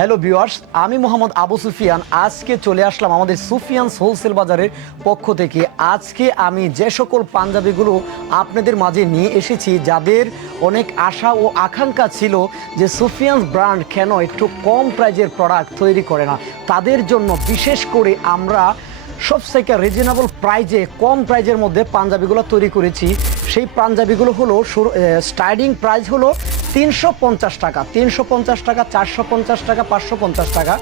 Hello viewers, আমি মোহাম্মদ আবু সুফিয়ান। আজকে চলে আসলাম আমাদের সুফিয়ানস হোলসেল বাজারের পক্ষ থেকে। আজকে আমি যে সকল পাঞ্জাবিগুলো আপনাদের মাঝে নিয়ে এসেছি, যাদের অনেক আশা ও আকাঙ্ক্ষা ছিল যে সুফিয়ানস ব্র্যান্ড কেন একটু কম প্রাইজের প্রোডাক্ট তৈরি করে না, তাদের জন্য বিশেষ করে আমরা সবথেকে রিজনেবল প্রাইজে, কম প্রাইজের মধ্যে পাঞ্জাবিগুলো তৈরি করেছি। সেই পাঞ্জাবিগুলো হলো স্টার্টিং প্রাইস হলো 350 টাকা, 350 টাকা, 450 টাকা, 550 টাকা।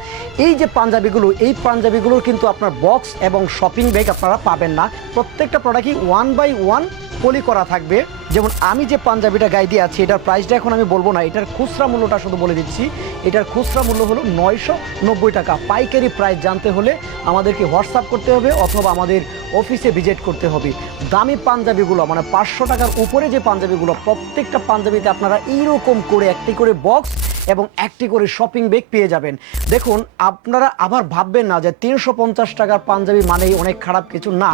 এই যে পাঞ্জাবিগুলো, এই পাঞ্জাবিগুলোর কিন্তু আপনার বক্স এবং শপিং ব্যাগ আপনারা পাবেন না। প্রত্যেকটা প্রোডাক্টই 1 বাই 1 পলি করা থাকবে। যেমন আমি যে পাঞ্জাবিটা গায়ে দিয়ে আছি, এটার প্রাইসটা এখন আমি বলবো না, এটার খুচরা মূল্যটা শুধু বলে দিচ্ছি। এটার খুচরা মূল্য হলো 990 টাকা। পাইকারি প্রাইস জানতে হলে আমাদেরকে হোয়াটসঅ্যাপ করতে হবে অথবা আমাদের অফিসে ভিজিট করতে হবে। দামি পাঞ্জাবিগুলো মানে 500 টাকার উপরে যে পাঞ্জাবিগুলো, প্রত্যেকটা পাঞ্জাবিতে আপনারা এইরকম করে একটি করে বক্স এবং একটি করে শপিং ব্যাগ পেয়ে যাবেন। দেখুন, আপনারা আবার ভাববেন না যে 350 টাকার পাঞ্জাবি মানেই অনেক খারাপ কিছু না।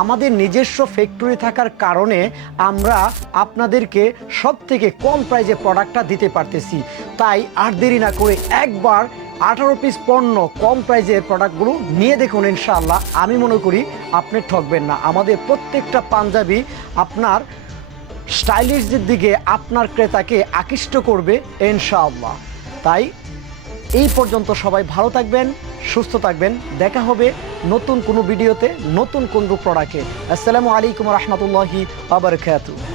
আমাদের নিজস্ব ফ্যাক্টরি থাকার কারণে আমরা আপনাদেরকে সব থেকে কম প্রাইজে প্রোডাক্টটা দিতে পারতেছি। তাই আর দেরি না করে একবার 18 পিস পণ্য কম প্রাইজের প্রোডাক্টগুলো নিয়ে দেখুন। ইনশাআল্লাহ আমি মনে করি আপনি ঠকবেন না। আমাদের প্রত্যেকটা পাঞ্জাবি আপনার স্টাইলিশদের দিকে আপনার ক্রেতাকে আকৃষ্ট করবে ইনশাআল্লাহ। তাই এই পর্যন্ত সবাই ভালো থাকবেন, সুস্থ থাকবেন। দেখা হবে নতুন কোনো ভিডিওতে, নতুন কোনো প্রোডাক্টে। আসসালামু আলাইকুম রহমতুল্লাহি ওয়া বারাকাতুহু।